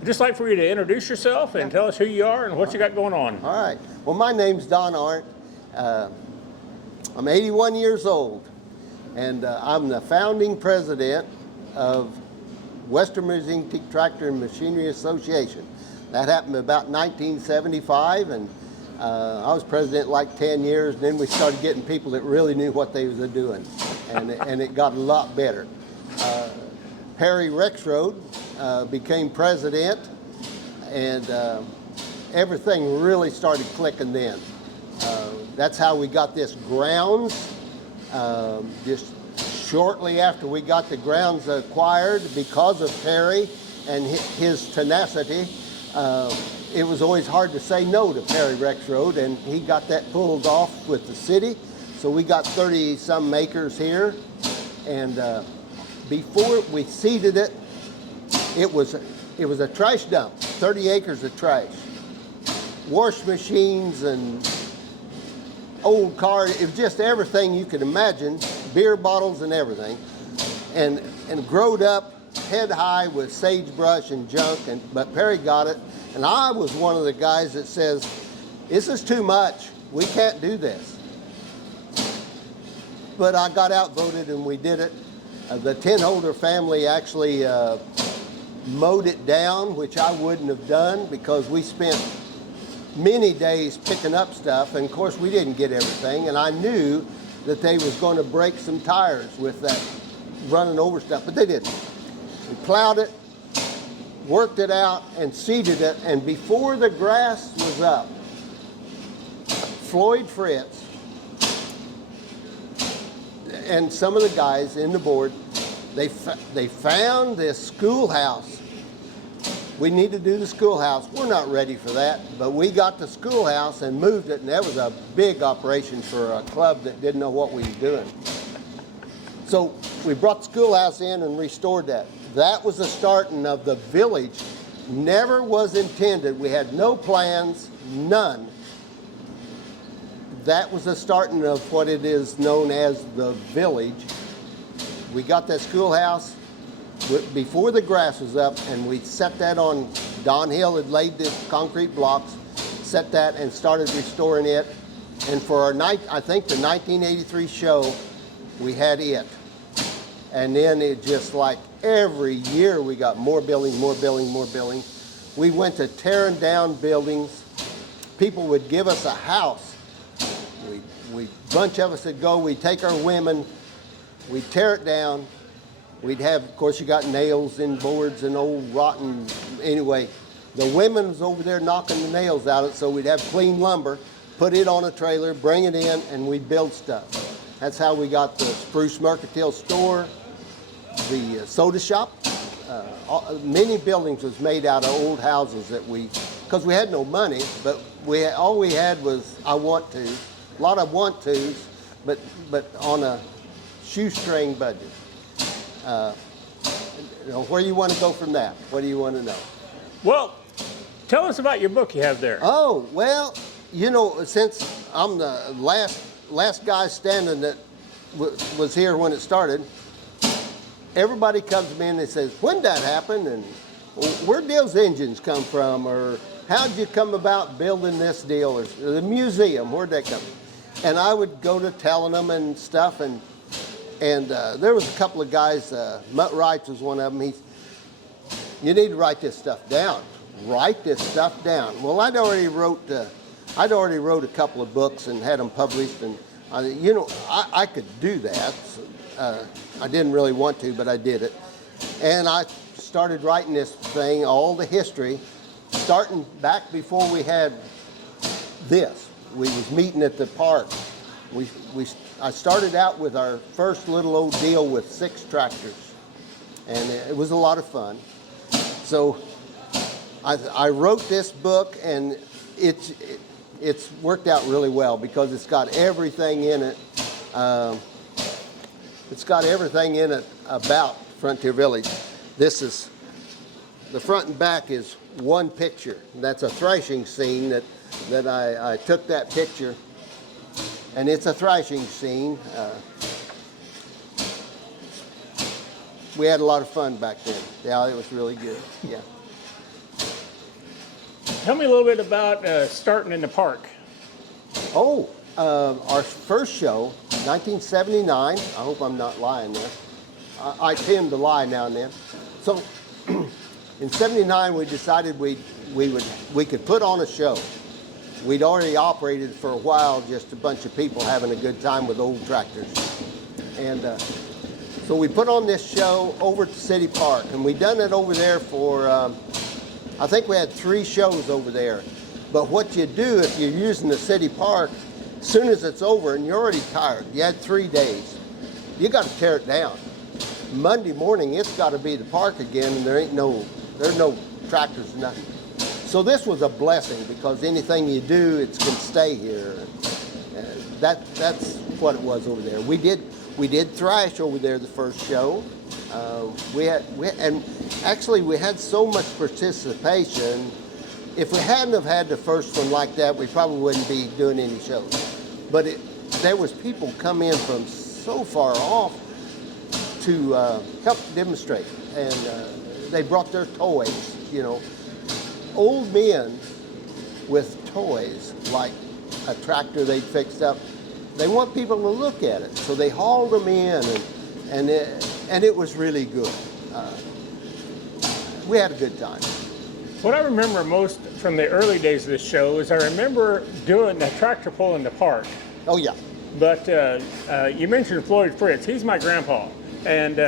I'd just like for you to introduce yourself and tell us who you are and what you got going on. All right. Well, my name's Don Arndt. I'm 81 years old, and I'm the founding president of Western Virginia Tractor and Machinery Association. That happened about 1975, and I was president like 10 years, and then we started getting people that really knew what they was doing, and it got a lot better. Perry Rexroad became president, and everything really started clicking then. That's how we got this grounds. Just shortly after we got the grounds acquired, because of Perry and his tenacity, it was always hard to say no to Perry Rexroad, and he got that pulled off with the city. So we got 30-some acres here, and before we seeded it, it was a trash dump, 30 acres of trash. Wash machines and old cars, it was just everything you could imagine, beer bottles and everything, and growed up head high with sagebrush and junk, but Perry got it, and I was one of the guys that says, this is too much, we can't do this. But I got outvoted and we did it. The Tenholder family actually mowed it down, which I wouldn't have done because we spent many days picking up stuff, and of course we didn't get everything, and I knew that they was going to break some tires with that running over stuff, but they didn't. We plowed it, worked it out, and seeded it, and before the grass was up, Floyd Fritz and some of the guys in the board, they found this schoolhouse. We need to do the schoolhouse. We're not ready for that, but we got the schoolhouse and moved it, and that was a big operation for a club that didn't know what we were doing. So we brought the schoolhouse in and restored that. That was the starting of the village. Never was intended. We had no plans, none. That was the starting of what it is known as the village. We got that schoolhouse before the grass was up, and we set that on. Don Hill had laid the concrete blocks, set that, and started restoring it. And for our night, I think the 1983 show, we had it. And then it just like every year we got more building, more building, more building. We went to tearing down buildings. People would give us a house. Bunch of us would go, we'd take our women, we'd tear it down. We'd have, of course, you got nails in boards and old rotten, anyway. The women was over there knocking the nails out of it, so we'd have clean lumber, put it on a trailer, bring it in, and we'd build stuff. That's how we got the Spruce Mercantile store, the soda shop. Many buildings was made out of old houses that because we had no money, but all we had was I want to, a lot of want tos, but on a shoestring budget. Where you want to go from that? What do you want to know? Well, tell us about your book you have there. Oh, well, since I'm the last guy standing that was here when it started, everybody comes to me and they says, when did that happen? And where'd those engines come from? Or how'd you come about building this deal? Or the museum, where'd that come from? And I would go to telling them and stuff, and there was a couple of guys, Mutt Wright was one of them. You need to write this stuff down. Write this stuff down. Well, I'd already wrote a couple of books and had them published, and I could do that. I didn't really want to, but I did it. And I started writing this thing, all the history, starting back before we had this. We was meeting at the park. I started out with our first little old deal with 6 tractors, and it was a lot of fun. So I wrote this book, and it's worked out really well because it's got everything in it. It's got everything in it about Frontier Village. This is, the front and back is one picture. That's a thrashing scene that I took that picture, and it's a thrashing scene. We had a lot of fun back then. Yeah, it was really good. Yeah. tell me a little bit about starting in the park. Oh, our first show, 1979. I hope I'm not lying there. I tend to lie now and then. So in 79, we decided we could put on a show. We'd already operated for a while, just a bunch of people having a good time with old tractors. And so we put on this show over at the city park, and we done it over there for, I think we had 3 shows over there. But what you do if you're using the city park, as soon as it's over and you're already tired, you had 3 days, you got to tear it down. Monday morning, it's got to be the park again, and there's no tractors or nothing. So this was a blessing, because anything you do, it's going to stay here. That's what it was over there. We did thrash over there the first show. And actually we had so much participation. If we hadn't have had the first one like that, we probably wouldn't be doing any shows. But there was people come in from so far off to help demonstrate, and they brought their toys, you know. Old men with toys, like a tractor they'd fixed up, they want people to look at it. So they hauled them in, and it was really good. We had a good time. What I remember most from the early days of this show is I remember doing the tractor pull in the park. Oh, yeah. But you mentioned Floyd Fritz. He's my grandpa. And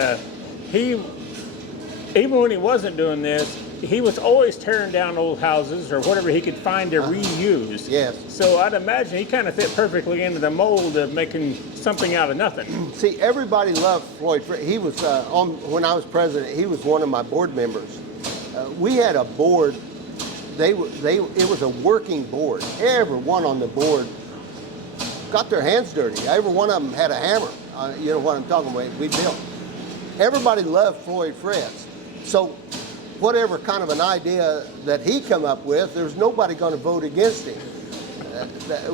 he, even when he wasn't doing this, he was always tearing down old houses or whatever he could find to reuse. Yes. So I'd imagine he kind of fit perfectly into the mold of making something out of nothing. See, everybody loved Floyd Fritz. He was, when I was president, he was one of my board members. We had a board. It was a working board. Everyone on the board got their hands dirty. Every one of them had a hammer. You know what I'm talking about. We built. Everybody loved Floyd Fritz. So whatever kind of an idea that he come up with, there's nobody going to vote against him.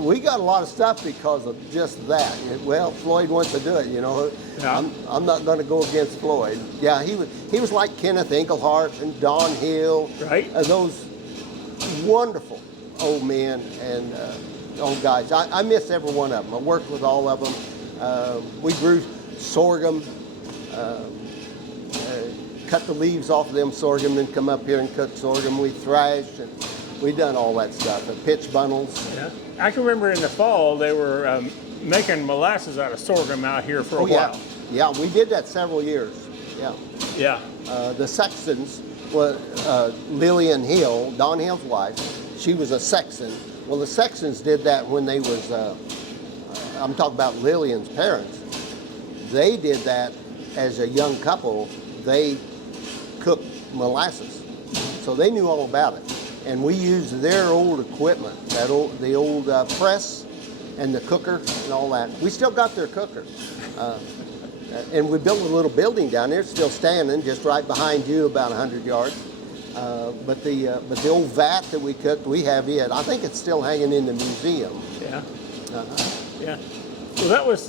We got a lot of stuff because of just that. Well, Floyd wants to do it, you know. Yeah. I'm not going to go against Floyd. Yeah, he was like Kenneth Englehart and Don Hill. Right. Those wonderful old men and old guys. I miss every one of them. I worked with all of them. We grew sorghum, cut the leaves off of them sorghum and come up here and cut sorghum. We thrashed, and we done all that stuff. Pitch bundles. Yeah. I can remember in the fall they were making molasses out of sorghum out here for a while. Yeah, we did that several years. Yeah. Yeah. The Sextons, well, Lillian Hill, Don Hill's wife, she was a Sexton. Well, the Sextons did that when they was, I'm talking about Lillian's parents. They did that as a young couple. They cooked molasses, so they knew all about it. And we used their old equipment, the old press and the cooker and all that. We still got their cooker. And we built a little building down there, still standing, just right behind you, about 100 yards. But the old vat that we cooked, we have it. I think it's still hanging in the museum. Yeah. Yeah. Well, that was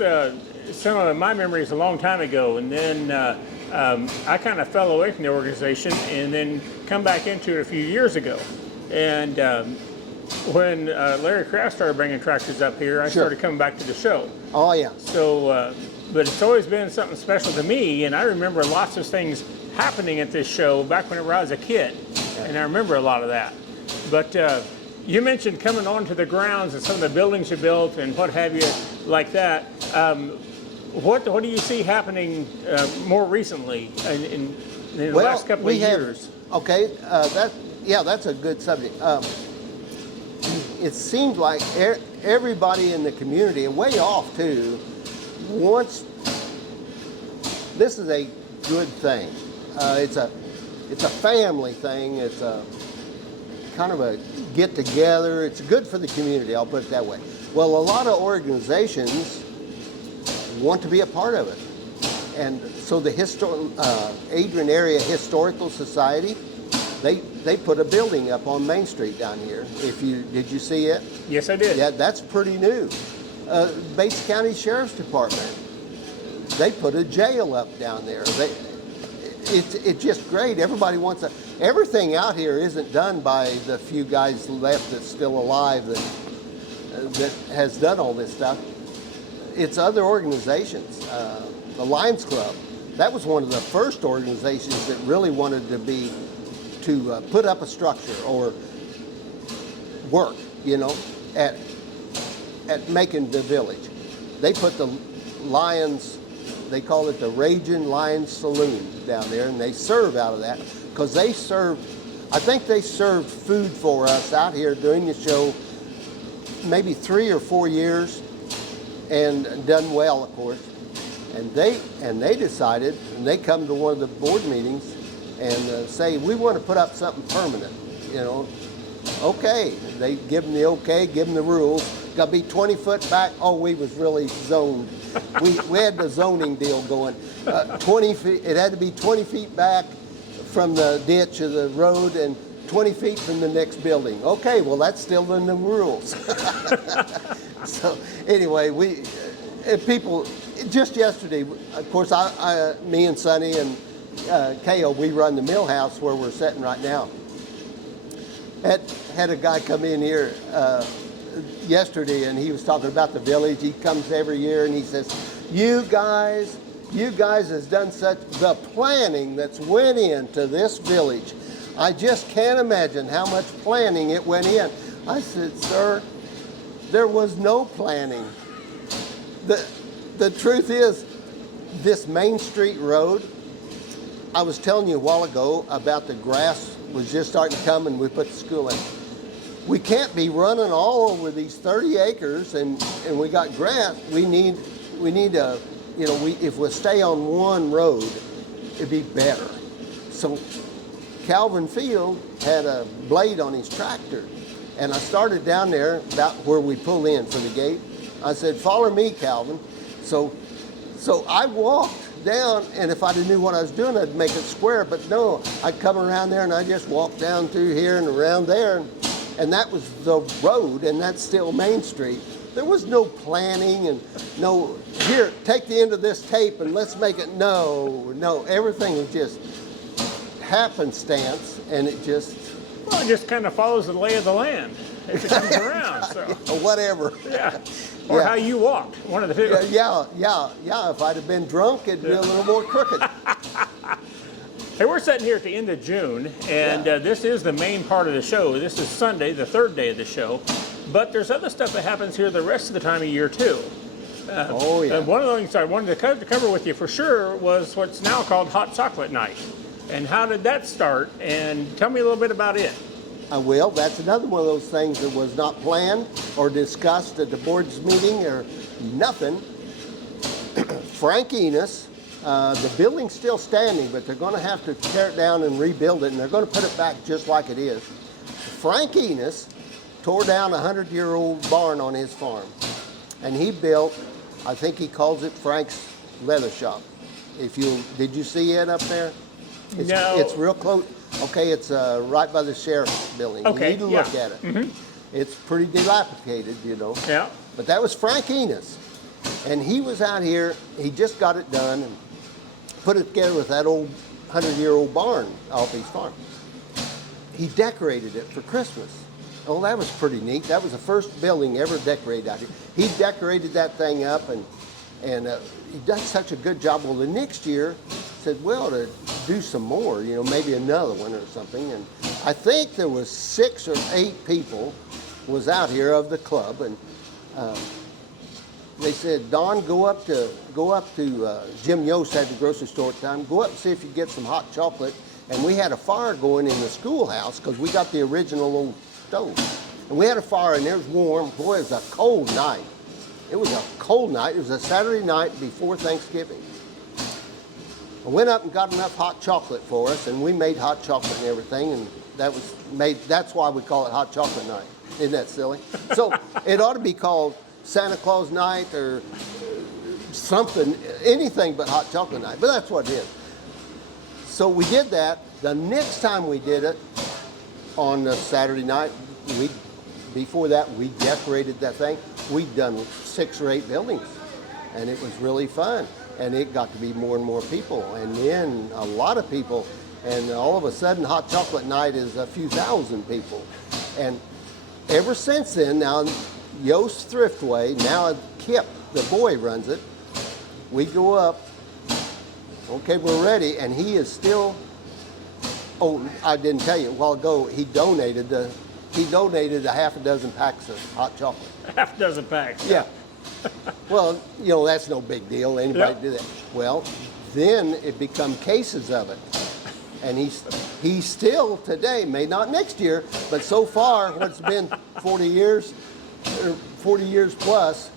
some of my memories a long time ago, and then I kind of fell away from the organization, and then come back into it a few years ago. And when Larry Kraft started bringing tractors up here, I started coming back to the show. Oh yeah. So, but it's always been something special to me, and I remember lots of things happening at this show back whenever I was a kid, and I remember a lot of that. But you mentioned coming onto the grounds and some of the buildings you built and what have you, like that. What do you see happening more recently in the last couple of years? Okay, that's a good subject. It seems like everybody in the community, and way off too, wants. This is a good thing. It's a family thing. It's a kind of a get together. It's good for the community. I'll put it that way. Well, a lot of organizations want to be a part of it, and so the Adrian Area Historical Society, they put a building up on Main Street down here. Did you see it? Yes, I did. Yeah, that's pretty new. Bates County Sheriff's Department, they put a jail up down there. it's just great. Everybody wants everything out here isn't done by the few guys left that's still alive that has done all this stuff. It's other organizations. The Lions Club, that was one of the first organizations that really wanted to put up a structure or work, at making the village. They put the Lions, they call it the Raging Lions Saloon down there, and they serve out of that because I think they served food for us out here during the show maybe 3 or 4 years, and done well, of course. And they decided, and they come to one of the board meetings and say, we want to put up something permanent, Okay, they give them the okay, give them the rules. Got to be 20 foot back. Oh, we was really zoned. We had the zoning deal going. 20 feet. It had to be 20 feet back from the ditch of the road and 20 feet from the next building. Okay, well that's still in the rules. So anyway, people. Just yesterday, of course, me and Sonny and Kale, we run the mill house where we're sitting right now. Had a guy come in here yesterday, and he was talking about the village. He comes every year, and he says, "You guys has done such the planning that's went into this village. I just can't imagine how much planning it went in." I said, "Sir, there was no planning. The truth is, this Main Street road, I was telling you a while ago about the grass was just starting to come and we put the school in. We can't be running all over these 30 acres and we got grass. We need a, if we stay on one road, it'd be better." So Calvin Field had a blade on his tractor, and I started down there about where we pull in for the gate. I said, "Follow me, Calvin." So I walked down, and if I knew what I was doing, I'd make it square. But no, I'd come around there, and I just walked down through here and around there, and that was the road, and that's still Main Street. There was no planning and no, here, take the end of this tape and let's make it. No, everything was just happenstance, and it just... Well, it just kind of follows the lay of the land as it comes around, so. Whatever. Yeah. Or how you walked, one of the two. Yeah. If I'd have been drunk, it'd be a little more crooked. Hey, we're sitting here at the end of June, and this is the main part of the show. This is Sunday, the third day of the show. But there's other stuff that happens here the rest of the time of year, too. One of the things I wanted to cover with you for sure was what's now called Hot Chocolate Night. And how did that start? And tell me a little bit about it. I will. That's another one of those things that was not planned or discussed at the board's meeting or nothing. Frank Enos, the building's still standing, but they're going to have to tear it down and rebuild it, and they're going to put it back just like it is. Frank Enos tore down a 100-year-old barn on his farm, and he built, I think he calls it Frank's Leather Shop. Did you see it up there? No. It's real close. Okay, it's right by the sheriff's building. Okay, you need to look at it. Mm-hmm. It's pretty dilapidated, Yeah. But that was Frank Enos. And he was out here, he just got it done and put it together with that old 100-year-old barn off his farm. He decorated it for Christmas. Oh, that was pretty neat. That was the first building ever decorated out here. He decorated that thing up, and he done such a good job. Well, the next year, said, well, to do some more, maybe another one or something. And I think there was 6 or 8 people was out here of the club, and they said, Don, go up to Jim Yost had the grocery store at the time. Go up and see if you get some hot chocolate. And we had a fire going in the schoolhouse because we got the original old stove. And we had a fire, and it was warm. Boy, it was a cold night. It was a cold night. It was a Saturday night before Thanksgiving. I went up and got enough hot chocolate for us, and we made hot chocolate and everything, and that's why we call it Hot Chocolate Night. Isn't that silly? So it ought to be called Santa Claus Night or something, anything but Hot Chocolate Night, but that's what it is. So we did that. The next time we did it on the Saturday night, before that, we decorated that thing. We'd done 6 or 8 buildings, and it was really fun. and it got to be more and more people, and then a lot of people, and all of a sudden Hot Chocolate Night is a few thousand people. And ever since then, now Yost Thriftway, now Kip, the boy, runs it. We go up, okay, we're ready, and he is still, oh, I didn't tell you, a while ago, he donated a half a dozen packs of hot chocolate. Half a dozen packs. Yeah. Well, you know, that's no big deal. Anybody do that. Well, then it become cases of it. And he's still today, may not next year, but so far, what's been 40 years, or 40 years plus,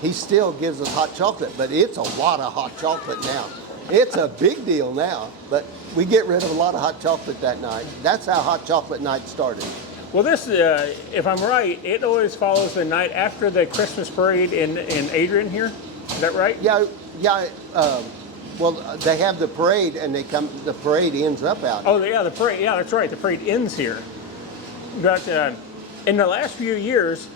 he still gives us hot chocolate, but it's a lot of hot chocolate now. It's a big deal now, but we get rid of a lot of hot chocolate that night. That's how Hot Chocolate Night started. Well, this, if I'm right, it always follows the night after the Christmas parade in Adrian here. Is that right? Yeah. Well, they have the parade, and the parade ends up out. Oh, yeah, the parade. Yeah, that's right. The parade ends here. But in the last few years,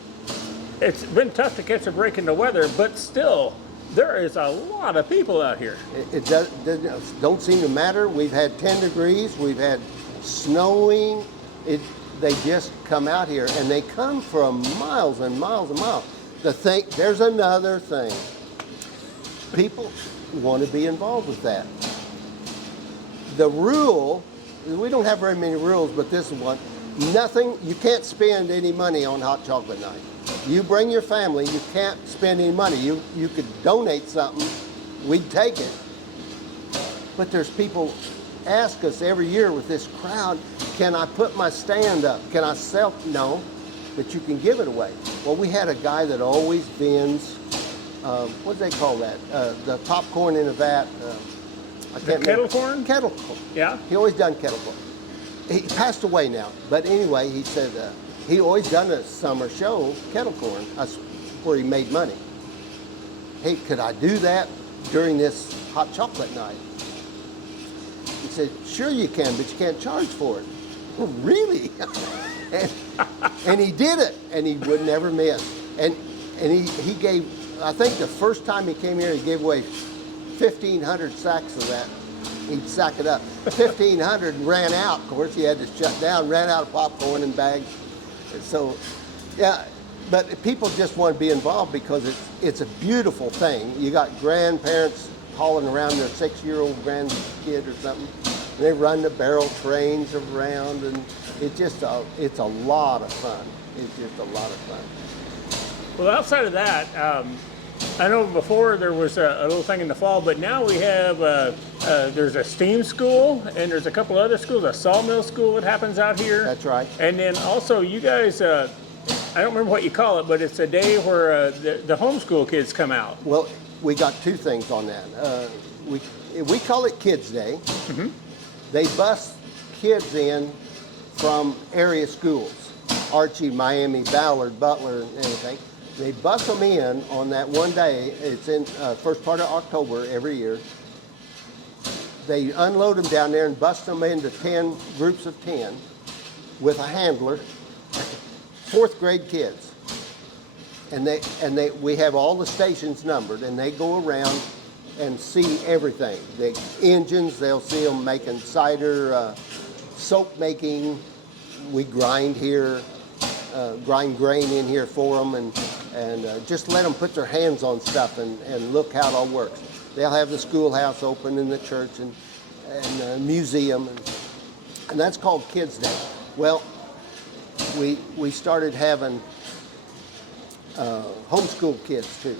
it's been tough to catch a break in the weather, but still, there is a lot of people out here. It don't seem to matter. We've had 10 degrees. We've had snowing. They just come out here, and they come from miles and miles and miles. There's another thing. People want to be involved with that. The rule, we don't have very many rules, but this is one. Nothing, you can't spend any money on Hot Chocolate Night. You bring your family, you can't spend any money. You could donate something, we'd take it. But there's people ask us every year with this crowd, can I put my stand up? Can I sell? No, but you can give it away. Well, we had a guy that always vends, what do they call that? The popcorn in a vat. I can't remember. Kettle corn? Kettle corn. Yeah. He always done kettle corn. He passed away now, but anyway, he said he always done a summer show, kettle corn. That's where he made money. Hey, could I do that during this Hot Chocolate Night? He said, sure you can, but you can't charge for it. Oh, really? and he did it, and he would never miss. And he gave, I think the first time he came here, he gave away 1,500 sacks of that. He'd sack it up. 1,500 ran out. Of course, he had to shut down, ran out of popcorn and bags. And so, yeah, but people just want to be involved because it's a beautiful thing. You got grandparents hauling around their 6-year-old grandkid or something. And they run the barrel trains around, and it's a lot of fun. It's just a lot of fun. Well, outside of that, I know before there was a little thing in the fall, but now we have, there's a steam school, and there's a couple other schools, a sawmill school that happens out here. That's right. And then also you guys, I don't remember what you call it, but it's a day where the homeschool kids come out. Well, we got two things on that. We call it Kids Day. Mm-hmm. They bus kids in from area schools, Archie, Miami, Ballard, Butler, and anything. They bus them in on that one day. It's in first part of October every year. They unload them down there and bust them into 10 groups of 10 with a handler, 4th grade kids. And we have all the stations numbered, and they go around and see everything. The engines, they'll see them making cider, soap making. We grind here, grind grain in here for them, and just let them put their hands on stuff and look how it all works. They'll have the schoolhouse open in the church and museum, and that's called Kids Day. Well, we started having homeschool kids too.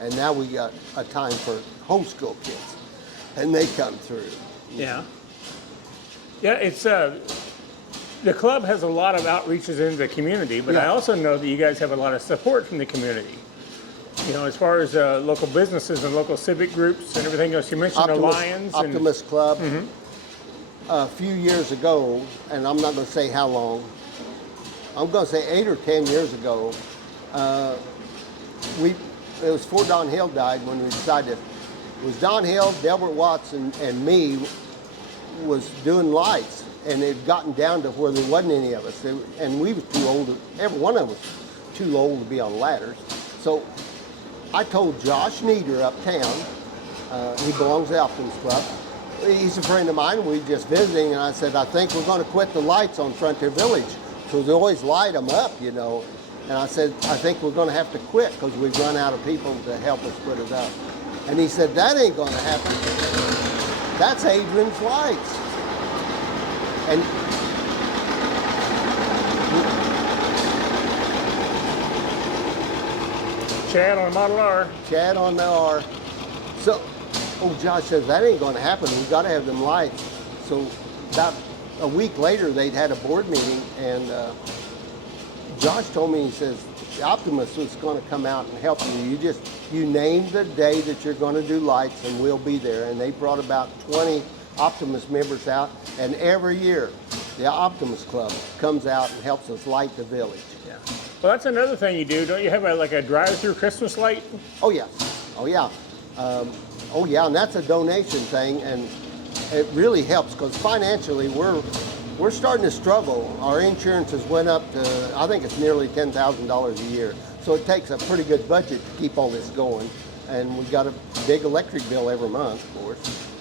And now we got a time for homeschool kids, and they come through. Yeah. Yeah, it's the club has a lot of outreaches into the community, but I also know that you guys have a lot of support from the community. You know, as far as local businesses and local civic groups and everything else. You mentioned the Lions. Optimus Club. Mm-hmm. A few years ago, and I'm not going to say how long, I'm going to say 8 or 10 years ago, it was before Don Hill died when we decided it was Don Hill, Delbert Watts, and me was doing lights, and it had gotten down to where there wasn't any of us, and we was too old. Every one of us was too old to be on ladders. So I told Josh Nieder uptown, he belongs to the Optimist Club. He's a friend of mine. We were just visiting, and I said, I think we're going to quit the lights on Frontier Village. So they always light them up, you know. And I said, I think we're going to have to quit because we've run out of people to help us put it up. And he said, that ain't going to happen. That's Adrian's lights. And Chad on Model R. Chad on the R. So, Josh says, that ain't going to happen. We've got to have them lights. So about a week later, they'd had a board meeting, and Josh told me, he says, the Optimist was going to come out and help you. You name the day that you're going to do lights, and we'll be there. And they brought about 20 Optimist members out, and every year, the Optimist Club comes out and helps us light the village. Yeah. Well, that's another thing you do. Don't you have like a drive-through Christmas light? Oh, yeah. Oh, yeah. And that's a donation thing, and it really helps because financially we're starting to struggle. Our insurances went up to, I think it's nearly $10,000 a year. So it takes a pretty good budget to keep all this going. And we've got a big electric bill every month, of course.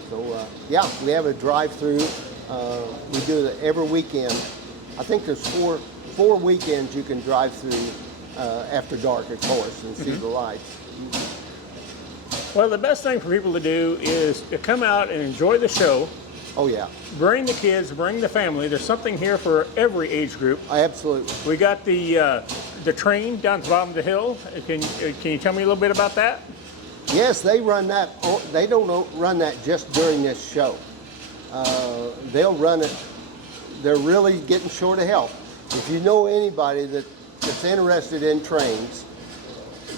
So we have a drive-through. We do it every weekend. I think there's four weekends you can drive through after dark, of course, and see the lights. Well, the best thing for people to do is to come out and enjoy the show. Oh, yeah. Bring the kids, bring the family. There's something here for every age group. Absolutely. We got the train down to the bottom of the hill. Can you tell me a little bit about that? Yes, they run that. They don't run that just during this show. They'll run it. They're really getting short of help. If you know anybody that's interested in trains,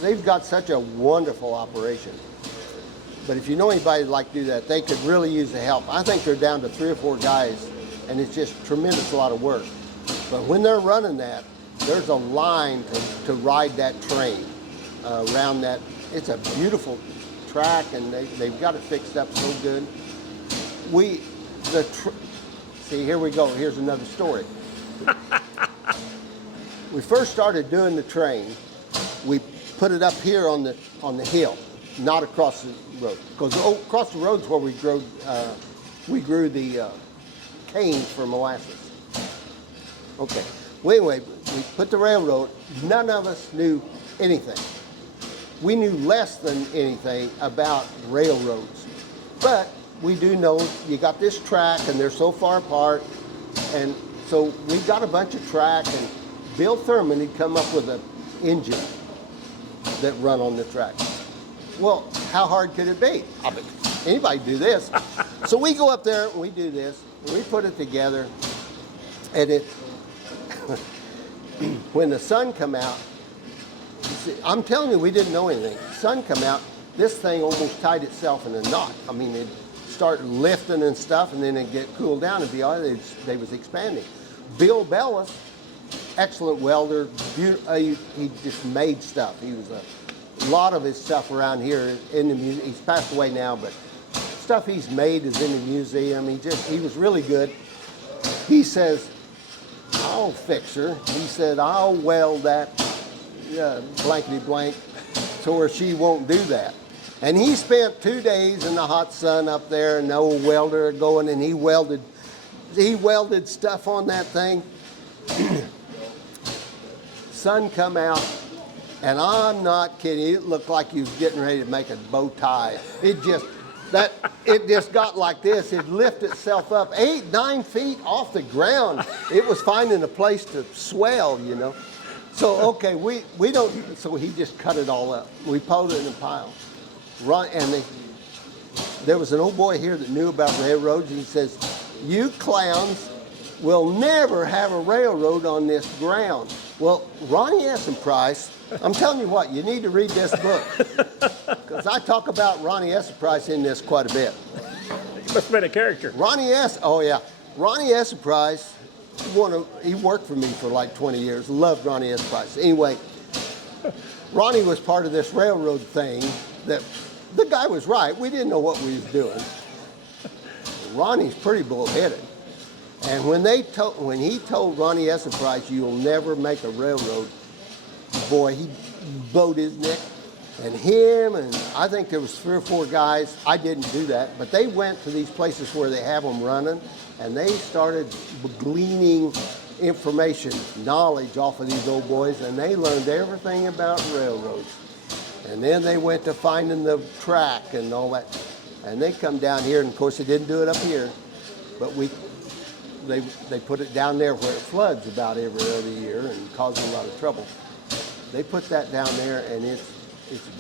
they've got such a wonderful operation. But if you know anybody that'd like to do that, they could really use the help. I think they're down to 3 or 4 guys, and it's just tremendous lot of work. But when they're running that, there's a line to ride that train around that. It's a beautiful track, and they've got it fixed up so good. See, here we go. Here's another story. We first started doing the train. We put it up here on the hill, not across the road. Because across the road's where we grew the canes for molasses. Okay. Well, anyway, we put the railroad. None of us knew anything. We knew less than anything about railroads. But we do know you got this track, and they're so far apart. And so we got a bunch of track, and Bill Thurman had come up with an engine that run on the track. Well, how hard could it be? Anybody do this. So we go up there and we do this, and we put it together, and when the sun come out, see, I'm telling you, we didn't know anything. Sun come out, this thing almost tied itself in a knot. I mean, it started lifting and stuff, and then it'd get cooled down and they was expanding. Bill Bellis, excellent welder, he just made stuff. He was a lot of his stuff around here in the museum. He's passed away now, but stuff he's made is in the museum. He was really good. He says, I'll fix her. He said, I'll weld that blankety blank to where she won't do that. And he spent 2 days in the hot sun up there, and the old welder going, and he welded stuff on that thing. Sun come out, and I'm not kidding. It looked like he was getting ready to make a bow tie. It just got like this. It lifted itself up 8, 9 feet off the ground. It was finding a place to swell, you know. So okay, we don't. So he just cut it all up. We pulled it in a pile. There was an old boy here that knew about railroads, and he says, "You clowns will never have a railroad on this ground." Well, Ronnie Essenprice, I'm telling you what, you need to read this book, because I talk about Ronnie Essenprice in this quite a bit. He must have been a character. Ronnie Essenprice, he worked for me for like 20 years. Loved Ronnie Essenprice. Anyway, Ronnie was part of this railroad thing that the guy was right. We didn't know what we was doing. Ronnie's pretty bullheaded. And when he told Ronnie Essenprice, you'll never make a railroad, boy, he bowed his neck. And him and I think there was 3 or 4 guys. I didn't do that, but they went to these places where they have them running, and they started gleaning information, knowledge off of these old boys, and they learned everything about railroads. And then they went to finding the track and all that. And they come down here, and of course they didn't do it up here, but they put it down there where it floods about every other year and causes a lot of trouble. They put that down there, and it's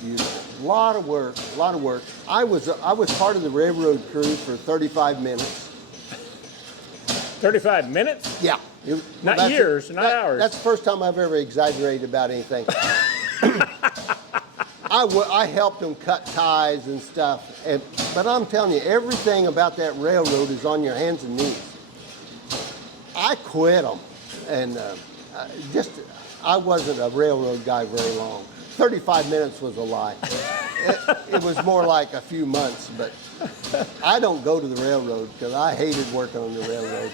beautiful. A lot of work, a lot of work. I was part of the railroad crew for 35 minutes. 35 minutes? Yeah. Not years, not hours. That's the first time I've ever exaggerated about anything. I helped them cut ties and stuff, but I'm telling you, everything about that railroad is on your hands and knees. I quit them, and I wasn't a railroad guy very long. 35 minutes was a lie. It was more like a few months, but I don't go to the railroad because I hated working on the railroad.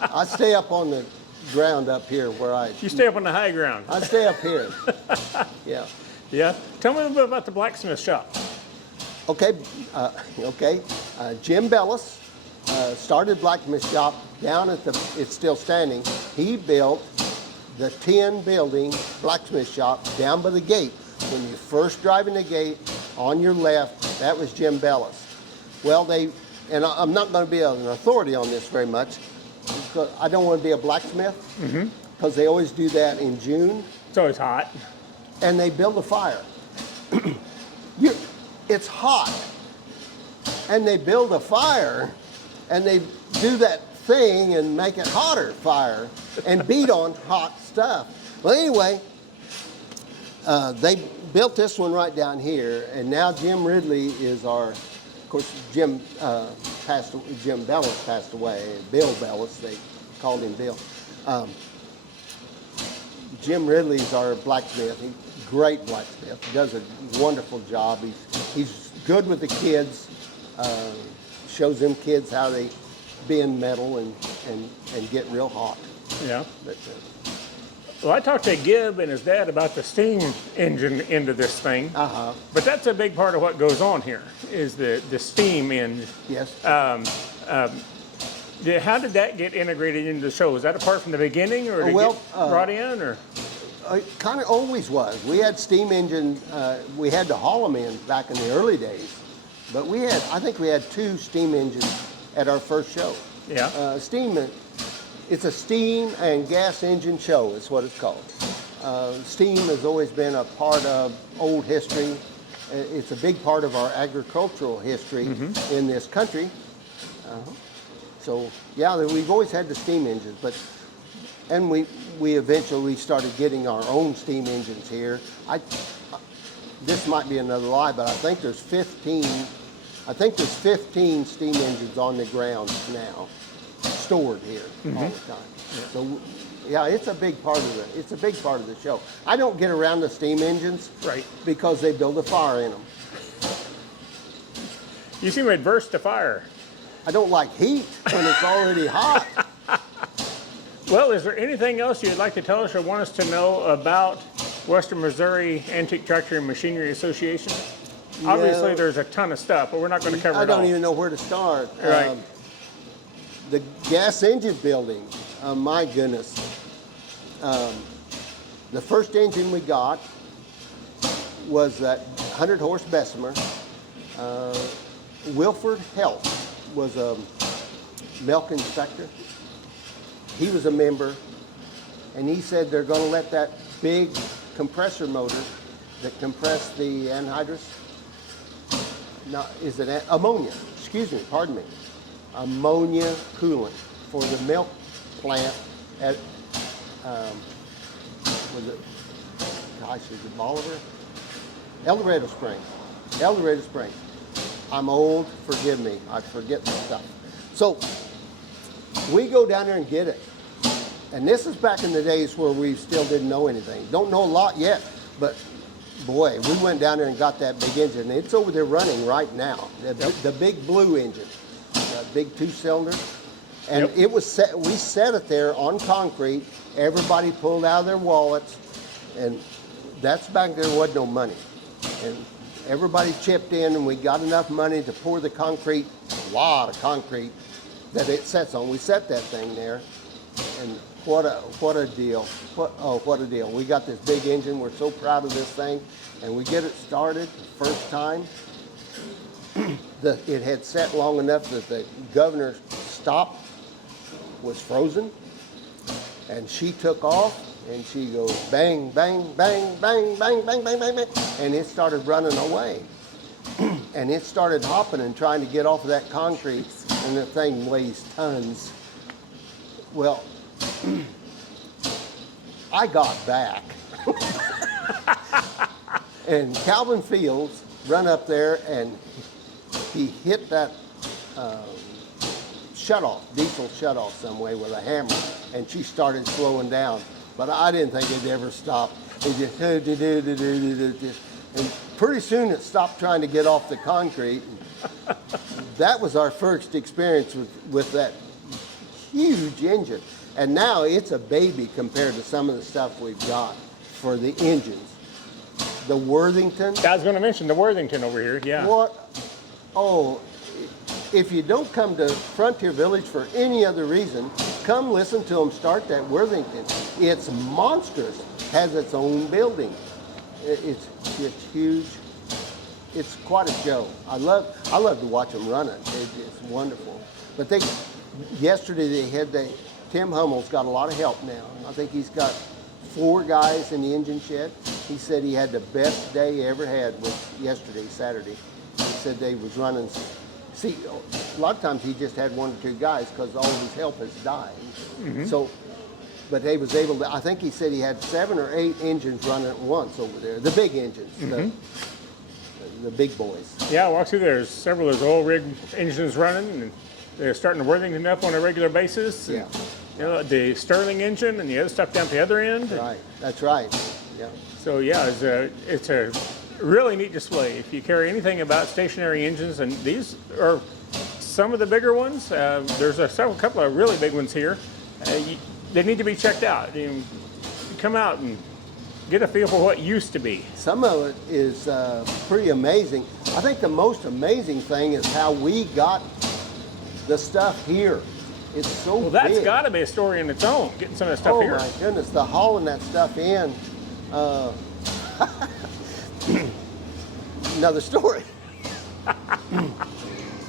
I stay up on the ground up here where You stay up on the high ground. I stay up here. Yeah. Yeah. Tell me a little bit about the blacksmith shop. Okay. Jim Bellis started blacksmith shop down at it's still standing. He built the tin building blacksmith shop down by the gate. When you first drive in the gate, on your left, that was Jim Bellis. Well, and I'm not going to be an authority on this very much, because I don't want to be a blacksmith, because they always do that in June. It's always hot. And they build a fire. It's hot. And they build a fire, and they do that thing and make it hotter fire and beat on hot stuff. Well, anyway, they built this one right down here, and now Jim Ridley is of course, Jim Bellis passed away, Bill Bellis, they called him Bill. Jim Ridley's our blacksmith. He's a great blacksmith. He does a wonderful job. He's good with the kids. Shows them kids how they bend metal and get real hot. Yeah. But, well, I talked to Gib and his dad about the steam engine into this thing. But that's a big part of what goes on here, is the steam engine. Yes. How did that get integrated into the show? Was that a part from the beginning, or did it get brought in, or? It kind of always was. We had steam engine. We had to haul them in back in the early days, but I think we had 2 steam engines at our first show. Yeah. It's a steam and gas engine show, is what it's called. Steam has always been a part of old history. It's a big part of our agricultural history in this country. So, yeah, we've always had the steam engines, and we eventually started getting our own steam engines here. This might be another lie, but I think there's 15 steam engines on the ground now, stored here all the time. Yeah. So, yeah, it's a big part of the show. I don't get around the steam engines, right, because they build a fire in them. You seem adverse to fire. I don't like heat when it's already hot. Well, is there anything else you'd like to tell us or want us to know about Western Missouri Antique Tractor and Machinery Association? Obviously, there's a ton of stuff, but we're not going to cover it all. I don't even know where to start. Right. The gas engine building, my goodness. The first engine we got was that 100-horse Bessemer. Wilford Health was a milk inspector. He was a member, and he said they're going to let that big compressor motor that compressed the anhydrous, ammonia, pardon me, ammonia coolant for the milk plant at, is it Bolivar? El Dorado Springs. I'm old, forgive me, I forget this stuff. So we go down there and get it. And this is back in the days where we still didn't know anything. Don't know a lot yet, but boy, we went down there and got that big engine. It's over there running right now. The big blue engine, the big 2-cylinder. And it was set, we set it there on concrete. Everybody pulled out of their wallets, and that's back there wasn't no money. And everybody chipped in, and we got enough money to pour the concrete, a lot of concrete, that it sets on. We set that thing there, and what a deal. What a deal. We got this big engine. We're so proud of this thing, and we get it started the first time. It had set long enough that the governor's stop was frozen, and she took off, and she goes bang, bang, bang, bang, bang, bang, bang, bang, bang, and it started running away. And it started hopping and trying to get off of that concrete, and the thing weighs tons. Well, I got back, and Calvin Fields run up there, and he hit that diesel shutoff some way with a hammer, and she started slowing down. But I didn't think it'd ever stop. It just, and pretty soon it stopped trying to get off the concrete. That was our first experience with that huge engine. And now it's a baby compared to some of the stuff we've got for the engines. The Worthington. I was going to mention the Worthington over here, yeah. What? Oh, if you don't come to Frontier Village for any other reason, come listen to them start that Worthington. It's monstrous. Has its own building. It's huge. It's quite a show. I love to watch them run it. It's wonderful. But yesterday they had Tim Hummel's got a lot of help now. I think he's got 4 guys in the engine shed. He said he had the best day he ever had was yesterday, Saturday. He said they was running. See, a lot of times he just had 1 or 2 guys because all of his help has died. Mm-hmm. So, but they was able to. I think he said he had 7 or 8 engines running at once over there. The big engines, mm-hmm. the big boys. Yeah, I walked through there. There's several of those oil rig engines running, and they're starting to Worthington up on a regular basis. Yeah. You know, the Sterling engine and the other stuff down at the other end. Right. That's right. Yeah. So yeah, it's a really neat display. If you care anything about stationary engines, and these are some of the bigger ones. There's a couple of really big ones here. They need to be checked out. You come out and get a feel for what used to be. Some of it is pretty amazing. I think the most amazing thing is how we got the stuff here. It's so well, that's big. got to be a story in its own, getting some of that stuff here. Oh my goodness, the hauling that stuff in. Another story.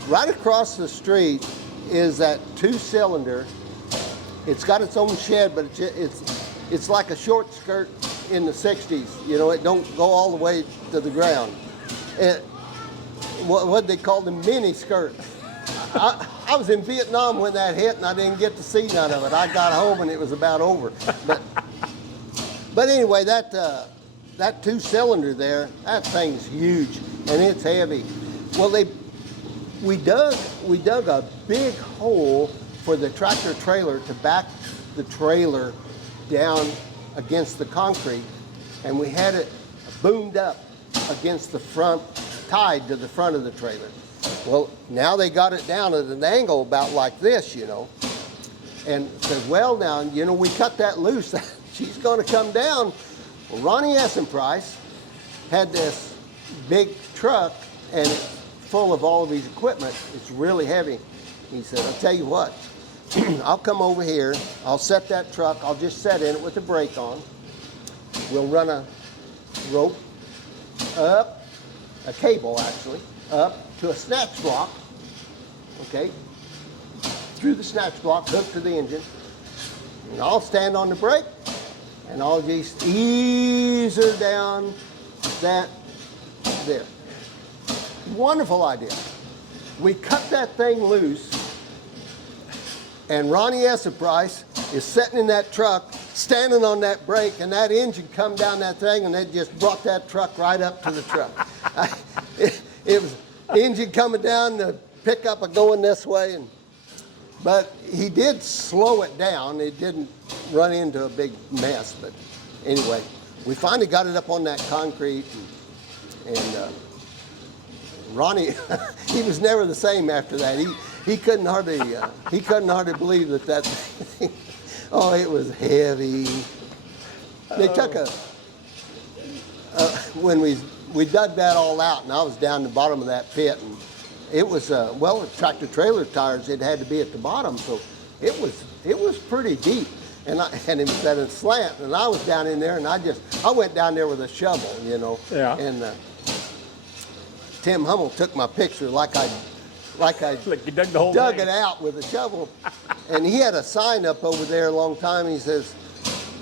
Right across the street is that 2-cylinder. It's got its own shed, but it's like a short skirt in the 60s. You know, it don't go all the way to the ground. What they call them, mini skirt. I was in Vietnam when that hit, and I didn't get to see none of it. I got home and it was about over. But anyway, that 2-cylinder there, that thing's huge and it's heavy. Well, we dug a big hole for the tractor trailer to back the trailer down against the concrete, and we had it boomed up against the front, tied to the front of the trailer. Well, now they got it down at an angle about like this, you know, and said, well, now, you know, we cut that loose. She's going to come down. Well, Ronnie Essenprice had this big truck, and it's full of all of his equipment. It's really heavy. He said, I'll tell you what, I'll come over here. I'll set that truck. I'll just set in it with the brake on. We'll run a rope up, a cable actually, up to a snatch block, okay, through the snatch block, hooked to the engine, and I'll stand on the brake, and I'll just ease her down that there. Wonderful idea. We cut that thing loose, and Ronnie Essenprice is sitting in that truck, standing on that brake, and that engine come down that thing, and it just brought that truck right up to the truck. It was engine coming down, the pickup going this way, but he did slow it down. It didn't run into a big mess, but anyway, we finally got it up on that concrete, and Ronnie, he was never the same after that. He couldn't hardly believe that thing. Oh, it was heavy. They took when we we dug that all out, and I was down the bottom of that pit, and it was with tractor trailer tires, it had to be at the bottom, so it was pretty deep, and it was at a slant, and I was down in there, and I went down there with a shovel, you know. Yeah. And Tim Hummel took my picture like you dug the whole dug thing. it out with a shovel, and he had a sign up over there a long time. He says,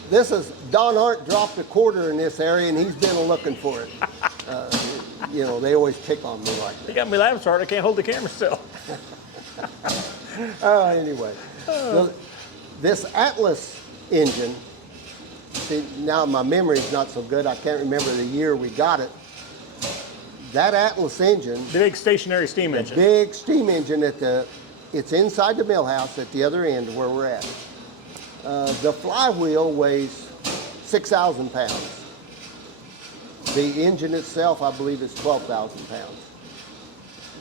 "This is Don Arndt dropped a quarter in this area, and he's been looking for it." You know, they always pick on me like that. You got me laughing so hard I can't hold the camera still. Anyway, this Atlas engine. See, now my memory's not so good. I can't remember the year we got it. That Atlas engine. The big stationary steam engine. Big steam engine it's inside the mill house at the other end where we're at. The flywheel weighs 6,000 pounds. The engine itself, I believe, is 12,000 pounds.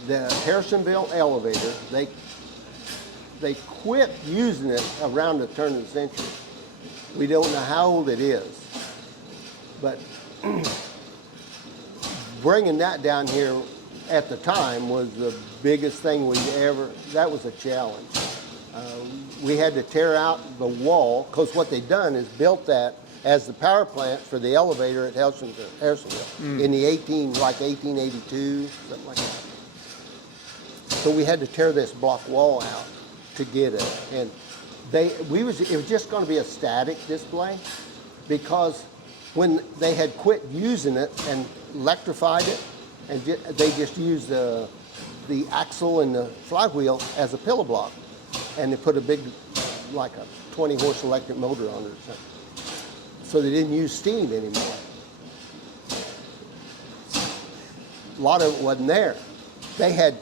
The Harrisonville elevator, they quit using it around the turn of the century. We don't know how old it is, but bringing that down here at the time was the biggest thing that was a challenge. We had to tear out the wall, because what they'd done is built that as the power plant for the elevator at Harrisonville in the 1882, something like that. So we had to tear this block wall out to get it. And it was just going to be a static display, because when they had quit using it and electrified it, and they just used the axle and the flywheel as a pillow block, and they put a big, like a 20-horse electric motor on it or something. So they didn't use steam anymore. A lot of it wasn't there. They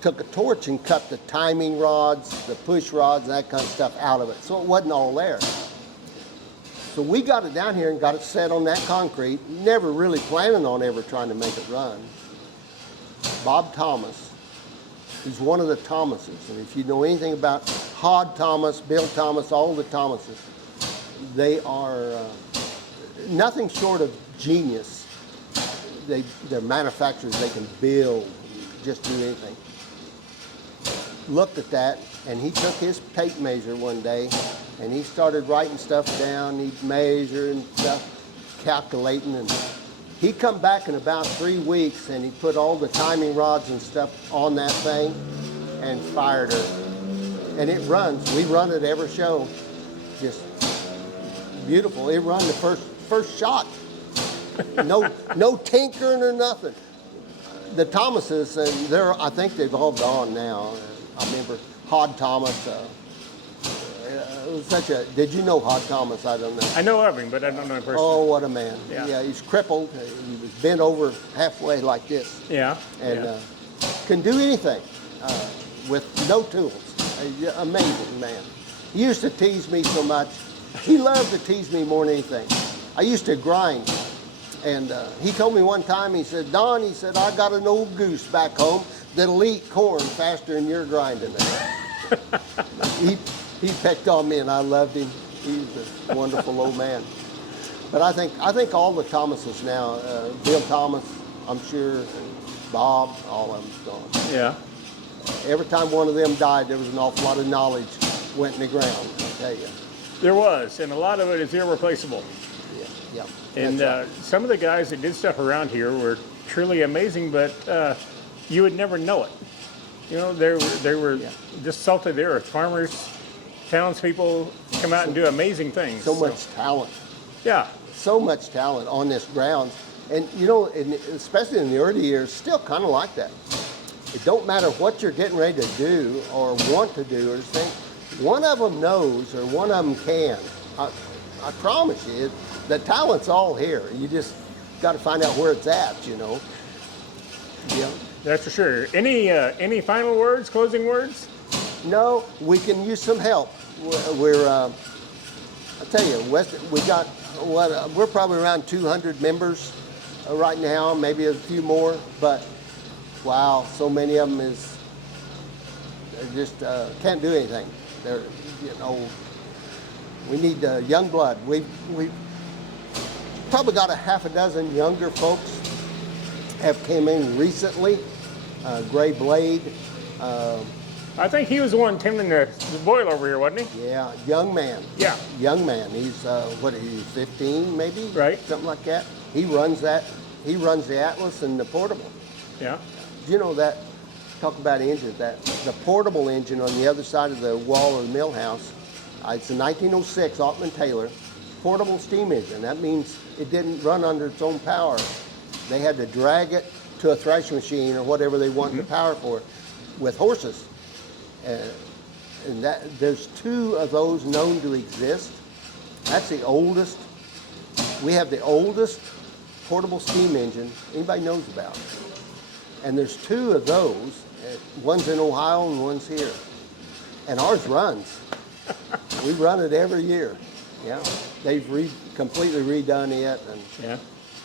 took a torch and cut the timing rods, the push rods, and that kind of stuff out of it. So it wasn't all there. So we got it down here and got it set on that concrete, never really planning on ever trying to make it run. Bob Thomas, he's one of the Thomases. And if you know anything about Hod Thomas, Bill Thomas, all the Thomases, they are nothing short of genius. They're manufacturers. They can build, just do anything. Looked at that, and he took his tape measure one day, and he started writing stuff down. He'd measure and stuff, calculating, and he come back in about 3 weeks, and he put all the timing rods and stuff on that thing and fired her. And it runs. We run it every show. Just beautiful. It run the first shot. No tinkering or nothing. The Thomases, and I think they've all gone now. I remember Hod Thomas. It was did you know Hod Thomas? I don't know. I know of him, but I don't know him personally. Oh, what a man. Yeah. He's crippled. He was bent over halfway like this. Yeah. And can do anything with no tools. Amazing man. He used to tease me so much. He loved to tease me more than anything. I used to grind. And he told me one time, he said, "Don," he said, "I got an old goose back home that'll eat corn faster than you're grinding it." He picked on me, and I loved him. He's a wonderful old man. But I think all the Thomases now, Bill Thomas, I'm sure, Bob, all of them's gone. Yeah. Every time one of them died, there was an awful lot of knowledge went in the ground, I tell you. There was, and a lot of it is irreplaceable. Yeah. And some of the guys that did stuff around here were truly amazing, but you would never know it. You know, they were just salted. There are farmers, townspeople come out and do amazing things. So much talent. Yeah. So much talent on this ground. And, you know, especially in the early years, still kind of like that. It don't matter what you're getting ready to do or want to do or think. One of them knows or one of them can. I promise you, the talent's all here. You just got to find out where it's at, you know. Yeah. That's for sure. Any final words, closing words? No, we can use some help. I tell you, we're probably around 200 members right now, maybe a few more, but wow, so many of them just can't do anything. They're, you know, we need young blood. We've probably got a half a dozen younger folks have come in recently. Gray Blade. I think he was the one tending the boiler over here, wasn't he? Yeah, young man. Yeah. Young man. He's, what are you, 15 maybe? Right. Something like that. He runs that. He runs the Atlas and the portable. Yeah. You know that, talk about engines, that the portable engine on the other side of the wall of the mill house, it's a 1906 Altman Taylor portable steam engine. That means it didn't run under its own power. They had to drag it to a threshing machine or whatever they want the power for with horses. And that there's 2 of those known to exist. That's the oldest. We have the oldest portable steam engine anybody knows about. And there's 2 of those. One's in Ohio and one's here. And ours runs. We run it every year. Yeah. They've completely redone it. And Yeah.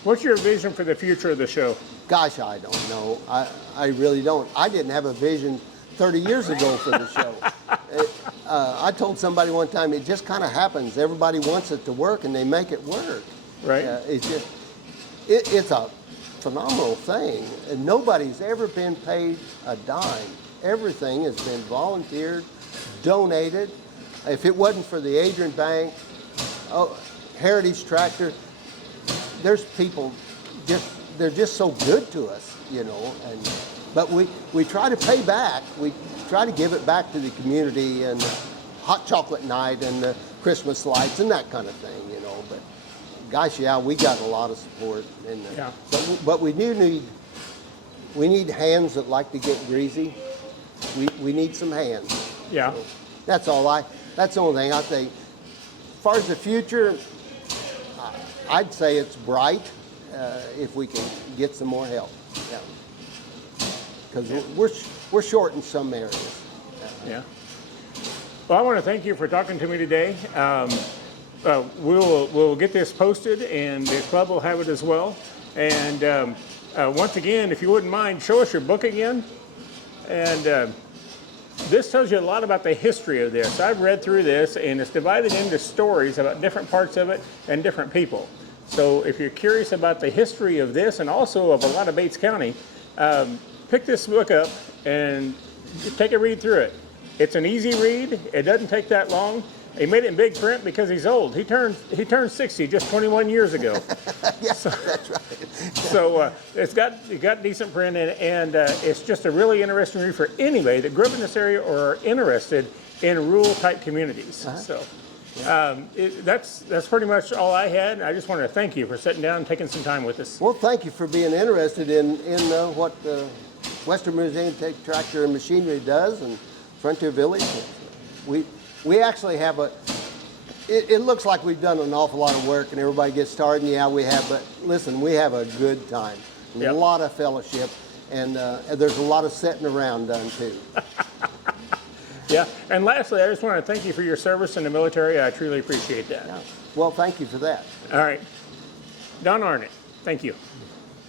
What's your vision for the future of the show? gosh, I don't know. I really don't. I didn't have a vision 30 years ago for the show. I told somebody one time, it just kind of happens. Everybody wants it to work, and they make it work. Right. It's just, it's a phenomenal thing. And nobody's ever been paid a dime. Everything has been volunteered, donated. If it wasn't for the Adrian Bank, Heritage Tractor, there's people they're just so good to us, you know. But we try to pay back. We try to give it back to the community, and hot chocolate night and the Christmas lights and that kind of thing, you know. But gosh, yeah, we got a lot of support. And Yeah. but we need hands that like to get greasy. We need some hands. Yeah. So that's the only thing I think. As far as the future, I'd say it's bright if we can get some more help. Yeah. Because we're short in some areas. Yeah. Well, I want to thank you for talking to me today. We'll get this posted, and the club will have it as well. And once again, if you wouldn't mind, show us your book again. And this tells you a lot about the history of this. I've read through this, and it's divided into stories about different parts of it and different people. So if you're curious about the history of this and also of a lot of Bates County, pick this book up and take a read through it. It's an easy read. It doesn't take that long. He made it in big print because he's old. He turned 60 just 21 years ago. Yeah, that's right. So it's got decent print in it, and it's just a really interesting read for anybody that grew up in this area or are interested in rural type communities. So that's pretty much all I had. I just want to thank you for sitting down and taking some time with us. Well, thank you for being interested in what Western Museum Tractor and Machinery does and Frontier Village. We actually have it looks like we've done an awful lot of work and everybody gets started, and yeah, we have, but listen, we have a good time. Yep. A lot of fellowship, and there's a lot of sitting around done too. Yeah, and lastly, I just want to thank you for your service in the military. I truly appreciate that. Yeah. Well, thank you for that. All right. Don Arndt, thank you.